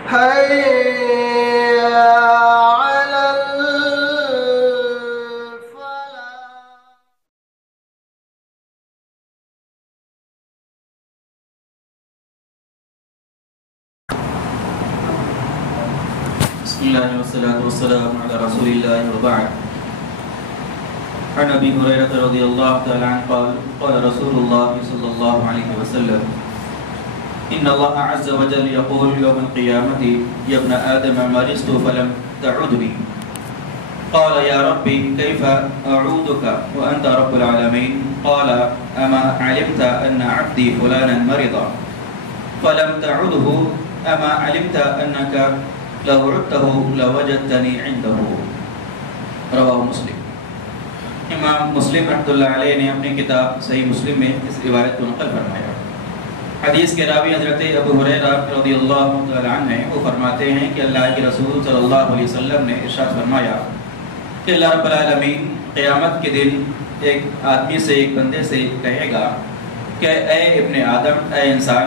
حي على الفلاح. بسم الله والصلاة والسلام على رسول الله وبعد. عن أبي هريرة رضي الله تعالى عنه قال قال رسول الله صلى الله عليه وسلم إن الله عز وجل يقول يوم القيامة يا ابن آدم مرضت فلم تعدني قال يا ربي كيف أعودك وأنت رب العالمين قال أما علمت أن عبدي فلانا مرض فلم تعده أما علمت أنك لو عدته لوجدتني عنده. رواہ مسلم. امام مسلم رحمۃ اللہ علیہ نے اپنی کتاب صحیح مسلم میں اس روایت کو نقل فرمایا. حدیث کے راوی حضرت ابو ہریرہ رضی اللہ تعالی عنہ ہیں. وہ فرماتے ہیں کہ اللہ کے رسول صلی اللہ علیہ وسلم نے ارشاد فرمایا کہ اللہ رب العالمین قیامت کے دن ایک آدمی سے ایک بندے سے کہے گا کہ اے ابن آدم، اے انسان،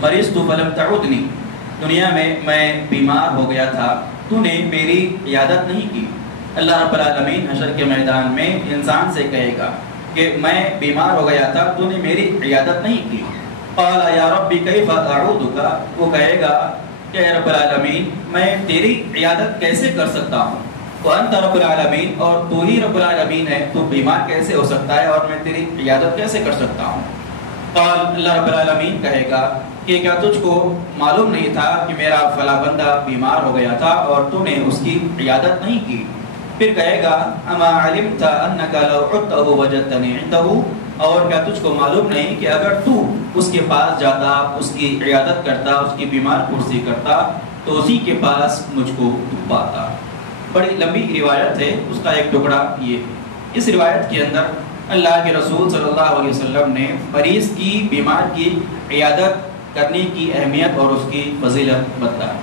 مریض تو فلم تعودنی، دنیا میں بیمار ہو گیا تھا، تو نے میری عیادت نہیں کی. اللہ رب العالمین حشر کے میدان میں انسان سے کہے گا کہ میں بیمار ہو گیا تھا، تو نے میری عیادت نہیں کی. قال یا ربی کیف اعودک، وہ کہے گا کہ اے رب العالمین میں تیری عیادت کیسے کر سکتا ہوں، وانت رب العالمین، اور تو ہی رب العالمین ہے، تو بیمار کیسے ہو سکتا ہے اور میں تیری عیادت کیسے کر سکتا ہوں. قال اللہ رب العالمین کہے گا کہ کیا تجھ کو معلوم نہیں تھا کہ میرا فلاں بندہ بیمار ہو گیا تھا اور تو نے اس کی عیادت نہیں کی. پھر کہے گا اما علمت انک لو عدته وجدتنی عنده، اور کیا تجھ کو معلوم نہیں کہ اگر تو اس کے پاس جاتا، اس کی عیادت کرتا، اس کی بیمار پرسی کرتا تو اسی کے پاس مجھ کو پاتا. بڑی لمبی روایت ہے، اس کا ایک ٹکڑا یہ ہے. اس روایت کے اندر اللہ کے رسول صلی اللہ علیہ وسلم نے مریض کی، بیمار کی عیادت کرنے کی اہمیت اور اس کی فضیلت بتائی.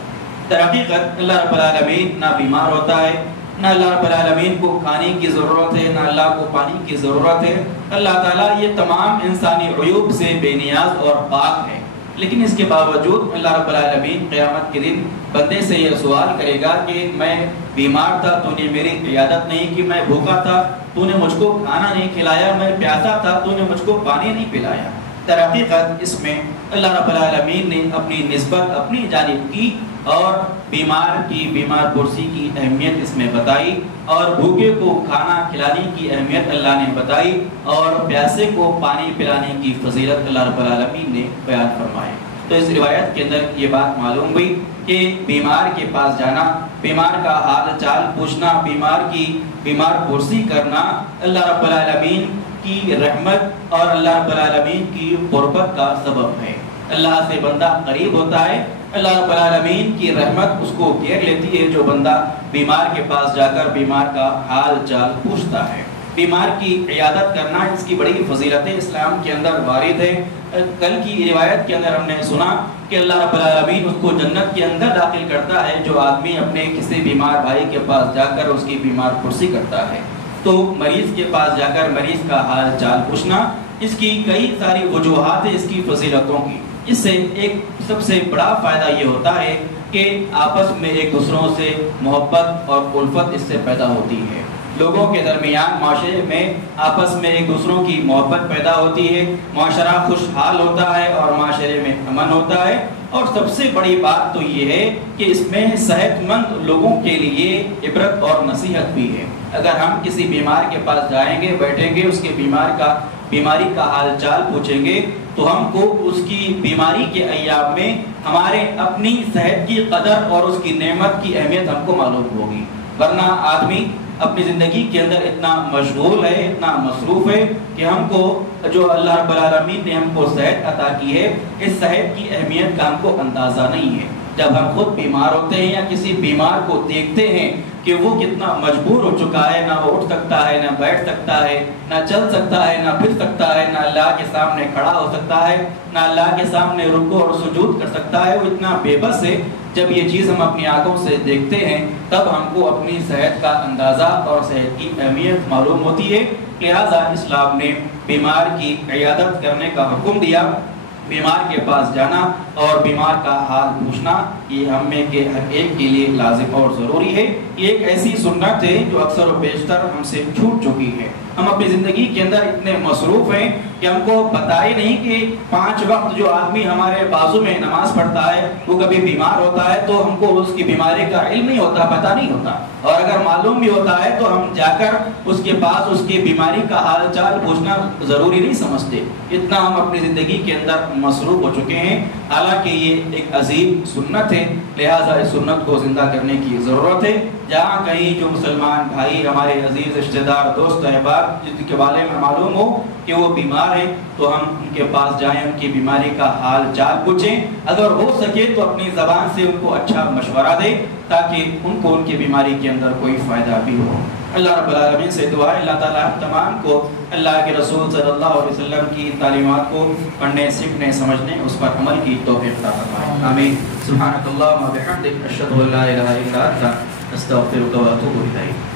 در حقیقت اللہ رب العالمین نہ بیمار ہوتا ہے، نہ اللہ رب العالمین کو کھانے کی ضرورت ہے، نہ اللہ کو پانی کی ضرورت ہے. اللہ تعالیٰ یہ تمام انسانی عیوب سے بے نیاز اور پاک ہے. لیکن اس کے باوجود اللہ رب العالمین قیامت کے دن بندے سے یہ سوال کرے گا کہ میں بیمار تھا، تو نے میری عیادت نہیں کی، میں بھوکا تھا، تو نے مجھ کو کھانا نہیں کھلایا، میں پیاسا تھا، تو نے مجھ کو پانی نہیں پلایا. در حقیقت اس میں اللہ رب العالمین نے اپنی نسبت اپنی جانب کی اور بیمار کی بیمار پرسی کی اہمیت اس میں بتائی، اور بھوکے کو کھانا کھلانے کی اہمیت اللہ نے بتائی، اور پیاسے کو پانی پلانے کی فضیلت اللہ رب العالمین نے بیان فرمائی. تو اس روایت کے اندر یہ بات معلوم ہوئی کہ بیمار کے پاس جانا، بیمار کا حال چال پوچھنا، بیمار کی بیمار پرسی کرنا اللہ رب العالمین کی رحمت اور اللہ رب العالمین کی قربت کا سبب ہے. اللہ سے بندہ قریب ہوتا ہے، اللہ رب العالمین کی رحمت اس کو گھیر لیتی ہے جو بندہ بیمار کے پاس جا کر بیمار کا حال چال پوچھتا ہے. بیمار کی عیادت کرنا اس کی بڑی فضیلت اسلام کے اندر وارد ہے. کل کی روایت کے اندر ہم نے سنا کہ اللہ رب العالمین اس کو جنت کے اندر داخل کرتا ہے جو آدمی اپنے کسی بیمار بھائی کے پاس جا کر اس کی بیمار پرسی کرتا ہے. تو مریض کے پاس جا کر مریض کا حال چال پوچھنا، اس کی کئی ساری وجوہات ہیں اس کی فضیلتوں کی. اس سے ایک سب سے بڑا فائدہ یہ ہوتا ہے کہ آپس میں ایک دوسروں سے محبت اور الفت اس سے پیدا ہوتی ہے. لوگوں کے درمیان معاشرے میں آپس میں ایک دوسروں کی محبت پیدا ہوتی ہے، معاشرہ خوشحال ہوتا ہے اور معاشرے میں امن ہوتا ہے. اور سب سے بڑی بات تو یہ ہے کہ اس میں صحت مند لوگوں کے لیے عبرت اور نصیحت بھی ہے. اگر ہم کسی بیمار کے پاس جائیں گے، بیٹھیں گے، اس کے بیماری کا حال چال پوچھیں گے تو ہم کو اس کی بیماری کے ایام میں ہمارے اپنی صحت کی قدر اور اس کی نعمت کی اہمیت ہم کو معلوم ہوگی. ورنہ آدمی اپنی زندگی کے اندر اتنا مشغول ہے، اتنا مصروف ہے کہ ہم کو جو اللہ رب العالمین نے ہم کو صحت عطا کی ہے، اس صحت کی اہمیت کا ہم کو اندازہ نہیں ہے. جب ہم خود بیمار ہوتے ہیں یا کسی بیمار کو دیکھتے ہیں کہ وہ کتنا مجبور ہو چکا ہے، نہ وہ اٹھ سکتا ہے، نہ بیٹھ سکتا ہے، نہ چل سکتا ہے، نہ پھر سکتا ہے، نہ اللہ کے سامنے کھڑا ہو سکتا ہے، نہ اللہ کے سامنے رکوع اور سجود کر سکتا ہے، وہ اتنا بے بس ہے. جب یہ چیز ہم اپنی آنکھوں سے دیکھتے ہیں تب ہم کو اپنی صحت کا اندازہ اور صحت کی اہمیت معلوم ہوتی ہے. لہٰذا اسلام نے بیمار کی عیادت کرنے کا حکم دیا. بیمار کے پاس جانا اور بیمار کا حال پوچھنا یہ ہم میں کے ہر ایک کے لیے لازم اور ضروری ہے. یہ ایک ایسی سنت ہے جو اکثر و بیشتر ہم سے چھوٹ چکی ہے. ہم اپنی زندگی کے اندر اتنے مصروف ہیں کہ ہم کو پتہ ہی نہیں کہ 5 وقت جو آدمی ہمارے بازو میں نماز پڑھتا ہے وہ کبھی بیمار ہوتا ہے تو ہم کو اس کی بیماری کا علم نہیں ہوتا, پتہ نہیں ہوتا, اور اگر معلوم بھی ہوتا ہے تو ہم جا کر اس کے پاس اس کی بیماری کا حال چال پوچھنا ضروری نہیں سمجھتے. اتنا ہم اپنی زندگی کے اندر مصروف ہو چکے ہیں. حالانکہ یہ ایک عظیم سنت ہے, لہٰذا اس سنت کو زندہ کرنے کی ضرورت ہے. جہاں کہیں جو مسلمان بھائی ہمارے عزیز رشتہ دار دوست احباب جن کے بارے میں معلوم ہو کہ وہ بیمار ہیں تو ہم ان کے پاس جائیں, ان کی بیماری کا حال چال پوچھیں, اگر ہو سکے تو اپنی زبان سے ان کو اچھا مشورہ دیں تاکہ ان کو ان کی بیماری کے اندر کوئی فائدہ بھی ہو. اللہ رب العالمین سے دعا ہے اللہ تعالیٰ تمام کو اللہ کے رسول صلی اللہ علیہ وسلم کی تعلیمات کو پڑھنے, سیکھنے, سمجھنے, اس پر عمل کی توفیق عطا فرمائے. آمین. سبحانک اللہم و بحمدک اشہد ان لا الہ الا انت استغفرک و اتوب الیک.